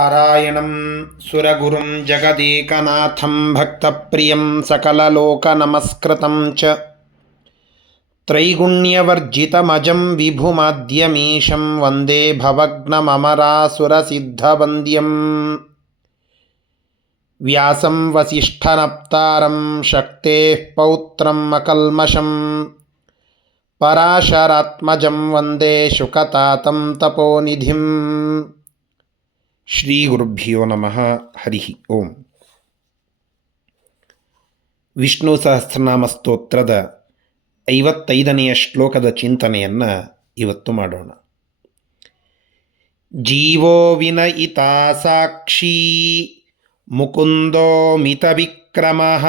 ನಾರಾಯಣಂ ಸುರಗುರುಂ ಜಗದೇಕನಾಥಂ ಭಕ್ತಪ್ರಿಯಂ ಸಕಲಲೋಕನಮಸ್ಕೃತಂ ಚ ತ್ರೈಗುಣ್ಯವರ್ಜಿತಮಜಂ ವಿಭುಮಾದ್ಯಮೀಶಂ ವಂದೇ ಭವಗ್ನಮಮರಾಸುರಸಿದ್ಧವಂದ್ಯಂ ವ್ಯಾಸಂ ವಸಿಷ್ಠನಪ್ತಾರಂ ಶಕ್ತೇಃ ಪೌತ್ರಂ ಅಕಲ್ಮಷಂ ಪರಾಶರಾತ್ಮಜಂ ವಂದೇ ಶುಕತಾತಂ ತಪೋನಿಧಿಂ. ಶ್ರೀ ಗುರುಭ್ಯೋ ನಮಃ. ಹರಿ ಓಂ. ವಿಷ್ಣು ಸಹಸ್ರನಾಮ ಸ್ತೋತ್ರದ 55ನೆಯ ಶ್ಲೋಕದ ಚಿಂತನೆಯನ್ನು ಇವತ್ತು ಮಾಡೋಣ. ಜೀವೋ ವಿನಯಿತಾ ಸಾಕ್ಷಿ ಮುಕುಂದೋ ಮಿತವಿಕ್ರಮಃ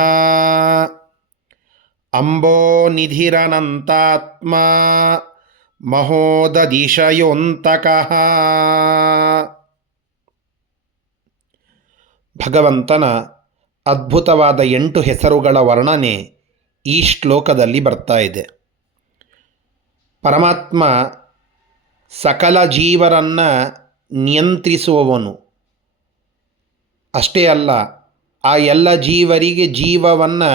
ಅಂಬೋ ನಿಧಿರನಂತಾತ್ಮ ಮಹೋದಧಿಶಯೋಂತಕಃ. ಭಗವಂತನ ಅದ್ಭುತವಾದ 8 ಹೆಸರುಗಳ ವರ್ಣನೆ ಈ ಶ್ಲೋಕದಲ್ಲಿ ಬರ್ತಾ ಇದೆ. ಪರಮಾತ್ಮ ಸಕಲ ಜೀವರನ್ನು ನಿಯಂತ್ರಿಸುವವನು. ಅಷ್ಟೇ ಅಲ್ಲ, ಆ ಎಲ್ಲ ಜೀವರಿಗೆ ಜೀವವನ್ನು,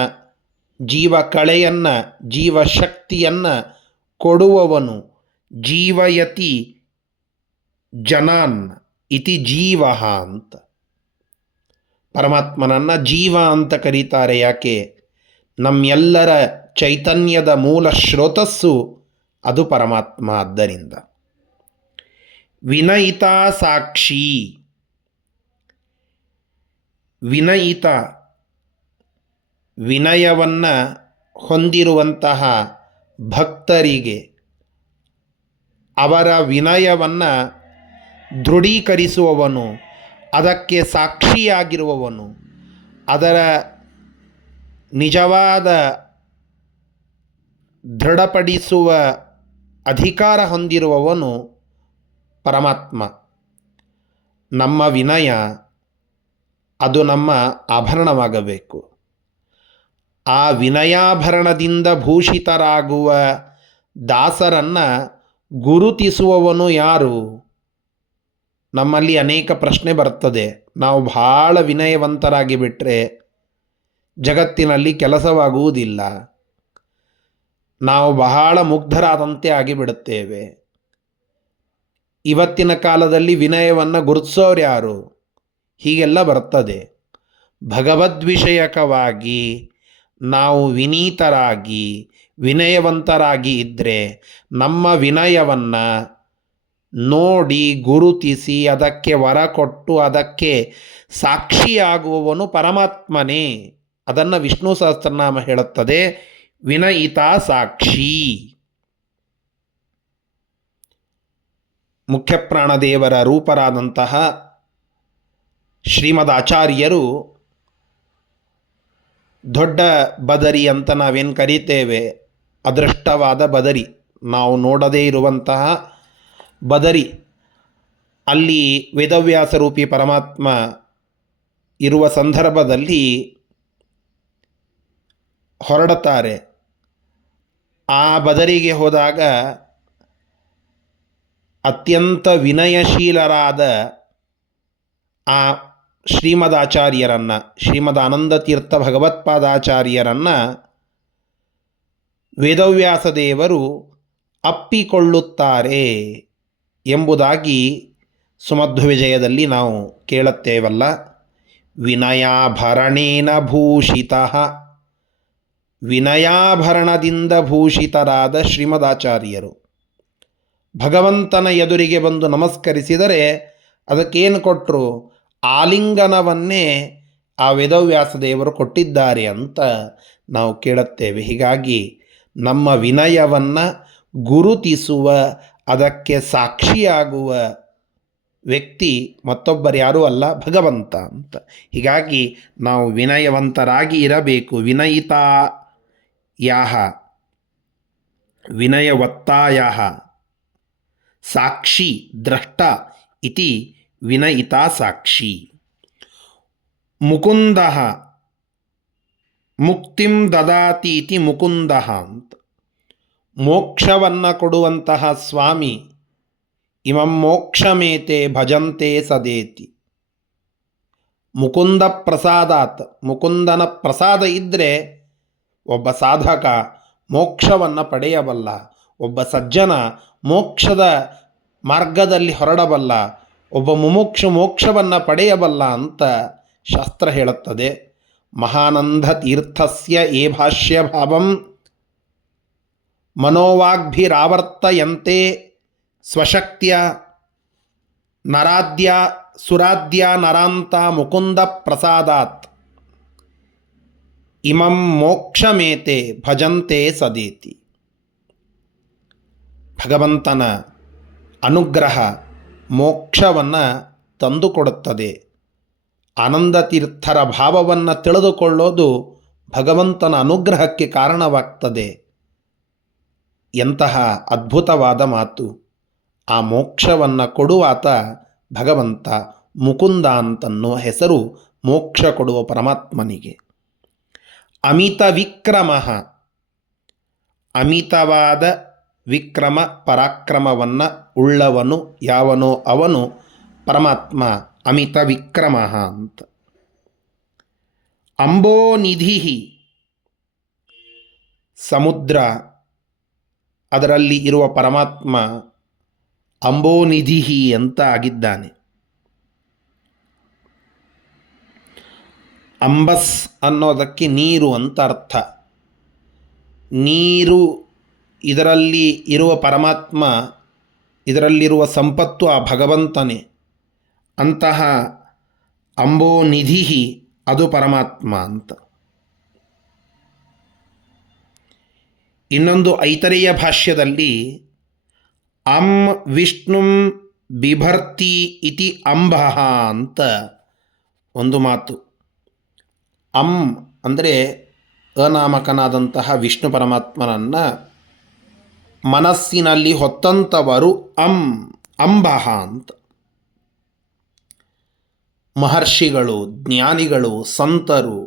ಜೀವ ಕಳೆಯನ್ನು, ಜೀವಶಕ್ತಿಯನ್ನು ಕೊಡುವವನು. ಜೀವಯತಿ ಜನಾನ್ ಇತಿ ಜೀವ ಅಂತ. ಪರಮಾತ್ಮನನ್ನು ಜೀವ ಅಂತ ಕರೀತಾರೆ. ಯಾಕೆ? ನಮ್ಮೆಲ್ಲರ ಚೈತನ್ಯದ ಮೂಲ ಸ್ರೋತಸ್ಸು ಅದು ಪರಮಾತ್ಮ. ಆದ್ದರಿಂದ ವಿನಯಿತ ಸಾಕ್ಷಿ. ವಿನಯಿತ, ವಿನಯವನ್ನು ಹೊಂದಿರುವಂತಹ ಭಕ್ತರಿಗೆ ಅವರ ವಿನಯವನ್ನು ದೃಢೀಕರಿಸುವವನು, ಅದಕ್ಕೆ ಸಾಕ್ಷಿಯಾಗಿರುವವನು, ಅದರ ನಿಜವಾದ ದೃಢಪಡಿಸುವ ಅಧಿಕಾರ ಹೊಂದಿರುವವನು ಪರಮಾತ್ಮ. ನಮ್ಮ ವಿನಯ ಅದು ನಮ್ಮ ಆಭರಣವಾಗಬೇಕು. ಆ ವಿನಯಾಭರಣದಿಂದ ಭೂಷಿತರಾಗುವ ದಾಸರನ್ನು ಗುರುತಿಸುವವನು ಯಾರು? ನಮ್ಮಲ್ಲಿ ಅನೇಕ ಪ್ರಶ್ನೆ ಬರ್ತದೆ. ನಾವು ಬಹಳ ವಿನಯವಂತರಾಗಿ ಬಿಟ್ಟರೆ ಜಗತ್ತಿನಲ್ಲಿ ಕೆಲಸವಾಗುವುದಿಲ್ಲ. ನಾವು ಬಹಳ ಮುಗ್ಧರಾದಂತೆ ಆಗಿಬಿಡುತ್ತೇವೆ. ಇವತ್ತಿನ ಕಾಲದಲ್ಲಿ ವಿನಯವನ್ನು ಗುರುತಿಸೋರು ಯಾರು? ಹೀಗೆಲ್ಲ ಬರ್ತದೆ. ಭಗವದ್ವಿಷಯಕವಾಗಿ ನಾವು ವಿನೀತರಾಗಿ ವಿನಯವಂತರಾಗಿ ಇದ್ದರೆ ನಮ್ಮ ವಿನಯವನ್ನು ನೋಡಿ ಗುರುತಿಸಿ ಅದಕ್ಕೆ ವರ ಕೊಟ್ಟು ಅದಕ್ಕೆ ಸಾಕ್ಷಿಯಾಗುವವನು ಪರಮಾತ್ಮನೇ. ಅದನ್ನು ವಿಷ್ಣು ಸಹಸ್ರನಾಮ ಹೇಳುತ್ತದೆ, ವಿನಯಿತ ಸಾಕ್ಷಿ. ಮುಖ್ಯಪ್ರಾಣದೇವರ ರೂಪರಾದಂತಹ ಶ್ರೀಮದ್ ಆಚಾರ್ಯರು ದೊಡ್ಡ ಬದರಿ ಅಂತ ನಾವೇನು ಕರೀತೇವೆ, ಅದೃಷ್ಟವಾದ ಬದರಿ, ನಾವು ನೋಡದೇ ಇರುವಂತಹ ಬದರಿ. ಅಲ್ಲಿ ವೇದವ್ಯಾಸ ರೂಪಿ ಪರಮಾತ್ಮ ಇರುವ ಸಂದರ್ಭದಲ್ಲಿ ಹೊರಡುತ್ತಾರೆ. ಆ ಬದರಿಗೆ ಹೋದಾಗ ಅತ್ಯಂತ ವಿನಯಶೀಲರಾದ ಆ ಶ್ರೀಮದಾಚಾರ್ಯರನ್ನು, ಶ್ರೀಮದ್ ಆನಂದತೀರ್ಥ ಭಗವತ್ಪಾದಾಚಾರ್ಯರನ್ನು ವೇದವ್ಯಾಸ ದೇವರು ಅಪ್ಪಿಕೊಳ್ಳುತ್ತಾರೆ ಎಂಬುದಾಗಿ ಸುಮಧ್ವವಿಜಯದಲ್ಲಿ ನಾವು ಕೇಳುತ್ತೇವಲ್ಲ. ವಿನಯಾಭರಣೇನ ಭೂಷಿತಃ. ವಿನಯಾಭರಣದಿಂದ ಭೂಷಿತರಾದ ಶ್ರೀಮದಾಚಾರ್ಯರು ಭಗವಂತನ ಎದುರಿಗೆ ಬಂದು ನಮಸ್ಕರಿಸಿದರೆ ಅದಕ್ಕೇನು ಕೊಟ್ಟರು? ಆಲಿಂಗನವನ್ನೇ ಆ ವೇದವ್ಯಾಸ ದೇವರು ಕೊಟ್ಟಿದ್ದಾರೆ ಅಂತ ನಾವು ಕೇಳುತ್ತೇವೆ. ಹೀಗಾಗಿ ನಮ್ಮ ವಿನಯವನ್ನು ಗುರುತಿಸುವ, ಅದಕ್ಕೆ ಸಾಕ್ಷಿಯಾಗುವ ವ್ಯಕ್ತಿ ಮತ್ತೊಬ್ಬರು ಯಾರೂ ಅಲ್ಲ, ಭಗವಂತ ಅಂತ. ಹೀಗಾಗಿ ನಾವು ವಿನಯವಂತರಾಗಿ ಇರಬೇಕು. ವಿನಯಿತಾಯಾಹ ವಿನಯವತ್ತಾಯಾಹ ಸಾಕ್ಷಿ ದ್ರಷ್ಟ ಇತಿ ವಿನಯಿತಾ ಸಾಕ್ಷಿ. ಮುಕುಂದಃ ಮುಕ್ತಿಂ ದದಾತಿ ಇತಿ ಮುಕುಂದಃ ಅಂತ. ಮೋಕ್ಷವನ್ನು ಕೊಡುವಂತಹ ಸ್ವಾಮಿ. ಇಮಂ ಮೋಕ್ಷಮೇತೆ ಭಜಂತೆ ಸದೇತಿ. ಮುಕುಂದ ಪ್ರಸಾದಾತ್, ಮುಕುಂದನ ಪ್ರಸಾದ ಇದ್ದರೆ ಒಬ್ಬ ಸಾಧಕ ಮೋಕ್ಷವನ್ನು ಪಡೆಯಬಲ್ಲ, ಒಬ್ಬ ಸಜ್ಜನ ಮೋಕ್ಷದ ಮಾರ್ಗದಲ್ಲಿ ಹೊರಡಬಲ್ಲ, ಒಬ್ಬ ಮುಮುಕ್ಷು ಮೋಕ್ಷವನ್ನು ಪಡೆಯಬಲ್ಲ ಅಂತ ಶಾಸ್ತ್ರ ಹೇಳುತ್ತದೆ. ಮಹಾನಂದ ತೀರ್ಥಸ್ಯ ಏ ಭಾಷ್ಯ ಭಾವಂ ಮನೋವಾಗ್ಭಿರಾವರ್ತಯಂತೆ ಸ್ವಶಕ್ತಿಯ ನರಾದ್ಯ ಸುರಾದ್ಯ ನರಾಂತ ಮುಕುಂದ ಪ್ರಸಾದಾತ್ ಇಮಂ ಮೋಕ್ಷಮೇತೆ ಭಜಂತೆ ಸದೇತಿ. ಭಗವಂತನ ಅನುಗ್ರಹ ಮೋಕ್ಷವನ್ನು ತಂದುಕೊಡುತ್ತದೆ. ಆನಂದ ತೀರ್ಥರ ಭಾವವನ್ನು ತಿಳಿದುಕೊಳ್ಳೋದು ಭಗವಂತನ ಅನುಗ್ರಹಕ್ಕೆ ಕಾರಣವಾಗ್ತದೆ. ಎಂತಹ ಅದ್ಭುತವಾದ ಮಾತು! ಆ ಮೋಕ್ಷವನ್ನು ಕೊಡುವಾತ ಭಗವಂತ ಮುಕುಂದ ಅಂತನ್ನೋ ಹೆಸರು ಮೋಕ್ಷ ಕೊಡುವ ಪರಮಾತ್ಮನಿಗೆ. ಅಮಿತ ವಿಕ್ರಮ, ಅಮಿತವಾದ ವಿಕ್ರಮ ಪರಾಕ್ರಮವನ್ನು ಉಳ್ಳವನು ಯಾವನೋ ಅವನು ಪರಮಾತ್ಮ ಅಮಿತ ವಿಕ್ರಮ ಅಂತ. ಅಂಬೋನಿಧಿ, ಸಮುದ್ರ ಅದರಲ್ಲಿ ಇರುವ ಪರಮಾತ್ಮ ಅಂಬೋನಿಧಿ ಅಂತ ಆಗಿದ್ದಾನೆ. ಅಂಬಸ್ ಅನ್ನೋದಕ್ಕೆ ನೀರು ಅಂತ ಅರ್ಥ. ನೀರು ಇದರಲ್ಲಿ ಇರುವ ಪರಮಾತ್ಮ, ಇದರಲ್ಲಿರುವ ಸಂಪತ್ತು ಆ ಭಗವಂತನೇ. ಅಂತಹ ಅಂಬೋನಿಧಿ ಅದು ಪರಮಾತ್ಮ ಅಂತ. ಇನ್ನೊಂದು ಐತರೇಯ ಭಾಷ್ಯದಲ್ಲಿ ಅಂ ವಿಷ್ಣುಂ ಬಿಭರ್ತಿ ಇತಿ ಅಂಬಃ ಅಂತ ಒಂದು ಮಾತು. ಅಂ ಅಂದರೆ ಅನಾಮಕನಾದಂತಹ ವಿಷ್ಣು ಪರಮಾತ್ಮನನ್ನು ಮನಸ್ಸಿನಲ್ಲಿ ಹೊತ್ತಂಥವರು ಅಂಬಃ ಅಂತ. ಮಹರ್ಷಿಗಳು, ಜ್ಞಾನಿಗಳು, ಸಂತರು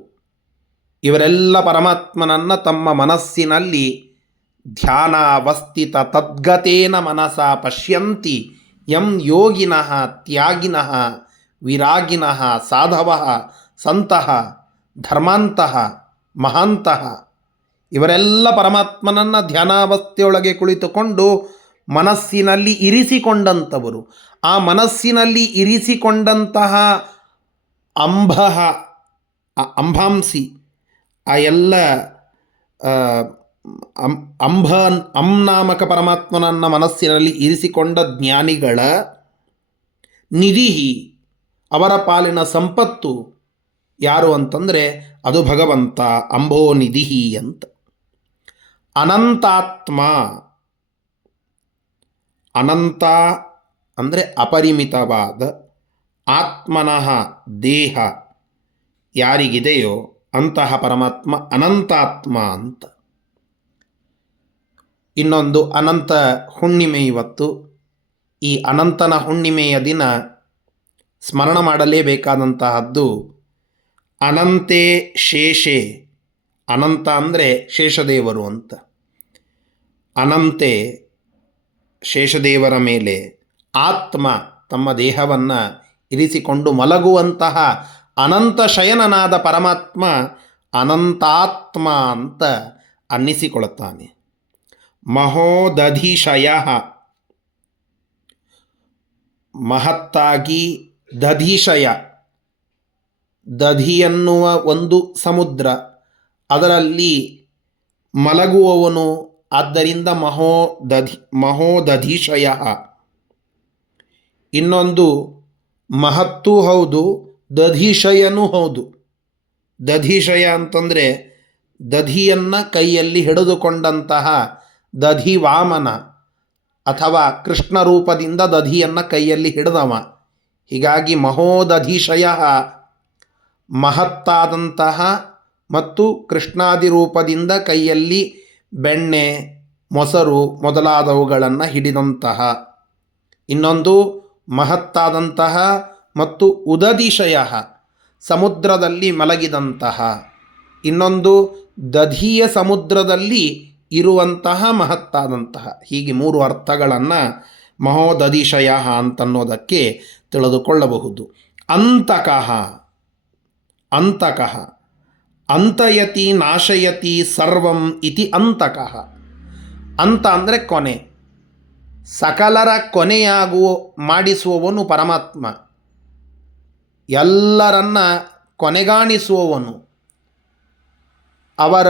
ಇವರೆಲ್ಲ ಪರಮಾತ್ಮನನ್ನು ತಮ್ಮ ಮನಸ್ಸಿನಲ್ಲಿ ಧ್ಯಾನಾವಸ್ಥಿತ ತದ್ಗತೇನ ಮನಸಾ ಪಶ್ಯಂತಿ ಯಂ ಯೋಗಿನಃ ತ್ಯಾಗಿನಃ ವಿರಾಗಿನಃ ಸಾಧವಃ ಸಂತಃ ಧರ್ಮಾಂತಃ ಮಹಾಂತಃ. ಇವರೆಲ್ಲ ಪರಮಾತ್ಮನನ್ನು ಧ್ಯಾನಾವಸ್ಥೆಯೊಳಗೆ ಕುಳಿತುಕೊಂಡು ಮನಸ್ಸಿನಲ್ಲಿ ಇರಿಸಿಕೊಂಡಂಥವರು. ಆ ಮನಸ್ಸಿನಲ್ಲಿ ಇರಿಸಿಕೊಂಡಂತಹ ಅಂಬಾಂಸಿ, ಆ ಎಲ್ಲ ನಾಮಕ ಪರಮಾತ್ಮನನ್ನು ಮನಸ್ಸಿನಲ್ಲಿ ಇರಿಸಿಕೊಂಡ ಜ್ಞಾನಿಗಳ ನಿಧಿ, ಅವರ ಪಾಲಿನ ಸಂಪತ್ತು ಯಾರು ಅಂತಂದರೆ ಅದು ಭಗವಂತ ಅಂಬೋನಿಧಿ ಅಂತ. ಅನಂತಾತ್ಮ, ಅನಂತ ಅಂದರೆ ಅಪರಿಮಿತವಾದ, ಆತ್ಮನಃ ದೇಹ ಯಾರಿಗಿದೆಯೋ ಅಂತಹ ಪರಮಾತ್ಮ ಅನಂತಾತ್ಮ ಅಂತ. ಇನ್ನೊಂದು ಅನಂತ ಹುಣ್ಣಿಮೆ ಇವತ್ತು. ಈ ಅನಂತನ ಹುಣ್ಣಿಮೆಯ ದಿನ ಸ್ಮರಣ ಮಾಡಲೇಬೇಕಾದಂತಹದ್ದು ಅನಂತೆ ಶೇಷೆ. ಅನಂತ ಅಂದರೆ ಶೇಷದೇವರು ಅಂತ. ಅನಂತೆ ಶೇಷದೇವರ ಮೇಲೆ ಆತ್ಮ ತಮ್ಮ ದೇಹವನ್ನು ಇರಿಸಿಕೊಂಡು ಮಲಗುವಂತಹ ಅನಂತ ಶಯನನಾದ ಪರಮಾತ್ಮ ಅನಂತಾತ್ಮ ಅಂತ ಅನ್ನಿಸಿಕೊಳ್ಳುತ್ತಾನೆ. ಮಹೋದಧಿಶಯ, ಮಹತ್ತಾಗಿ ದಧಿಶಯ, ದಧಿ ಎನ್ನುವ ಒಂದು ಸಮುದ್ರ, ಅದರಲ್ಲಿ ಮಲಗುವವನು, ಆದ್ದರಿಂದ ಮಹೋದಧಿಶಯ. ಇನ್ನೊಂದು ಮಹತ್ತೂ ಹೌದು, ದಧಿಶಯನೂ ಹೌದು. ದಧಿಶಯ ಅಂತಂದರೆ ದಧಿಯನ್ನು ಕೈಯಲ್ಲಿ ಹಿಡಿದುಕೊಂಡಂತಹ ದಧಿ ವಾಮನ, ಅಥವಾ ಕೃಷ್ಣ ರೂಪದಿಂದ ದಧಿಯನ್ನು ಕೈಯಲ್ಲಿ ಹಿಡಿದವ. ಹೀಗಾಗಿ ಮಹೋದಧಿಶಯ ಮಹತ್ತಾದಂತಹ ಮತ್ತು ಕೃಷ್ಣಾದಿ ರೂಪದಿಂದ ಕೈಯಲ್ಲಿ ಬೆಣ್ಣೆ, ಮೊಸರು ಮೊದಲಾದವುಗಳನ್ನು ಹಿಡಿದಂತಹ. ಇನ್ನೊಂದು ಮಹತ್ತಾದಂತಹ ಮತ್ತು ಉದಧಿಶಯ ಸಮುದ್ರದಲ್ಲಿ ಮಲಗಿದಂತಹ. ಇನ್ನೊಂದು ದಧಿಯ ಸಮುದ್ರದಲ್ಲಿ ಇರುವಂತಹ ಮಹತ್ತಾದಂತಹ. ಹೀಗೆ ಮೂರು ಅರ್ಥಗಳನ್ನು ಮಹೋದಧಿಶಯ ಅಂತನ್ನೋದಕ್ಕೆ ತಿಳಿದುಕೊಳ್ಳಬಹುದು. ಅಂತಕಃ, ಅಂತಕಃ ಅಂತಯತಿ ನಾಶಯತಿ ಸರ್ವಂ ಇತಿ ಅಂತಕಃ. ಅಂತ ಅಂದರೆ ಕೊನೆ, ಸಕಲರ ಕೊನೆಯಾಗುವ ಮಾಡಿಸುವವನು ಪರಮಾತ್ಮ, ಎಲ್ಲರನ್ನ ಕೊನೆಗಾಣಿಸುವವನು, ಅವರ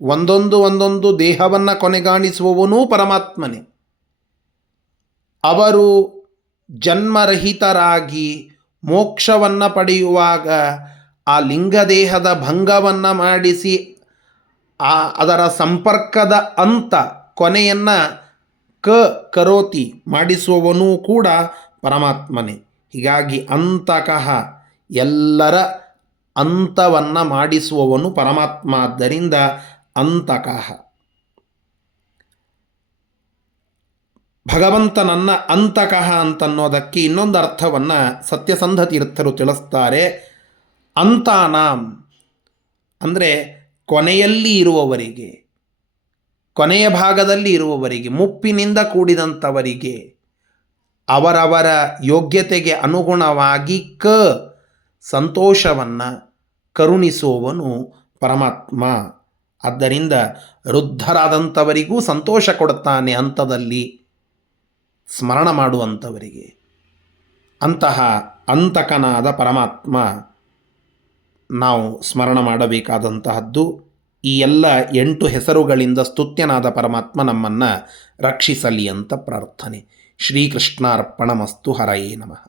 ಒಂದೊಂದು ದೇಹವನ್ನು ಕೊನೆಗಾಣಿಸುವವನೂ ಪರಮಾತ್ಮನೇ. ಅವರು ಜನ್ಮರಹಿತರಾಗಿ ಮೋಕ್ಷವನ್ನು ಪಡೆಯುವಾಗ ಆ ಲಿಂಗದೇಹದ ಭಂಗವನ್ನು ಮಾಡಿಸಿ ಅದರ ಸಂಪರ್ಕದ ಅಂತ ಕೊನೆಯನ್ನು ಕರೋತಿ ಮಾಡಿಸುವವನೂ ಕೂಡ ಪರಮಾತ್ಮನೇ. ಹೀಗಾಗಿ ಅಂತಕಃ ಎಲ್ಲರ ಅಂತವನ್ನು ಮಾಡಿಸುವವನು ಪರಮಾತ್ಮ. ಆದ್ದರಿಂದ ಅಂತಕಃ ಭಗವಂತನನ್ನ ಅಂತಕಃ ಅಂತನ್ನೋದಕ್ಕೆ ಇನ್ನೊಂದು ಅರ್ಥವನ್ನು ಸತ್ಯಸಂಧ ತೀರ್ಥರು ತಿಳಿಸ್ತಾರೆ. ಅಂತಾನಾಂ ಅಂದರೆ ಕೊನೆಯಲ್ಲಿ ಇರುವವರಿಗೆ, ಕೊನೆಯ ಭಾಗದಲ್ಲಿ ಇರುವವರಿಗೆ, ಮುಪ್ಪಿನಿಂದ ಕೂಡಿದಂಥವರಿಗೆ, ಅವರವರ ಯೋಗ್ಯತೆಗೆ ಅನುಗುಣವಾಗಿ ಸಂತೋಷವನ್ನು ಕರುಣಿಸುವವನು ಪರಮಾತ್ಮ. ಆದ್ದರಿಂದ ವೃದ್ಧರಾದಂಥವರಿಗೂ ಸಂತೋಷ ಕೊಡುತ್ತಾನೆ ಹಂತದಲ್ಲಿ ಸ್ಮರಣ ಮಾಡುವಂಥವರಿಗೆ. ಅಂತಹ ಅಂತಕನಾದ ಪರಮಾತ್ಮ ನಾವು ಸ್ಮರಣ ಮಾಡಬೇಕಾದಂತಹದ್ದು. ಈ ಎಲ್ಲ 8 ಹೆಸರುಗಳಿಂದ ಸ್ತುತ್ಯನಾದ ಪರಮಾತ್ಮ ನಮ್ಮನ್ನು ರಕ್ಷಿಸಲಿ ಅಂತ ಪ್ರಾರ್ಥನೆ. ಶ್ರೀಕೃಷ್ಣಾರ್ಪಣಮಸ್ತು. ಹರಯೇ ನಮಃ.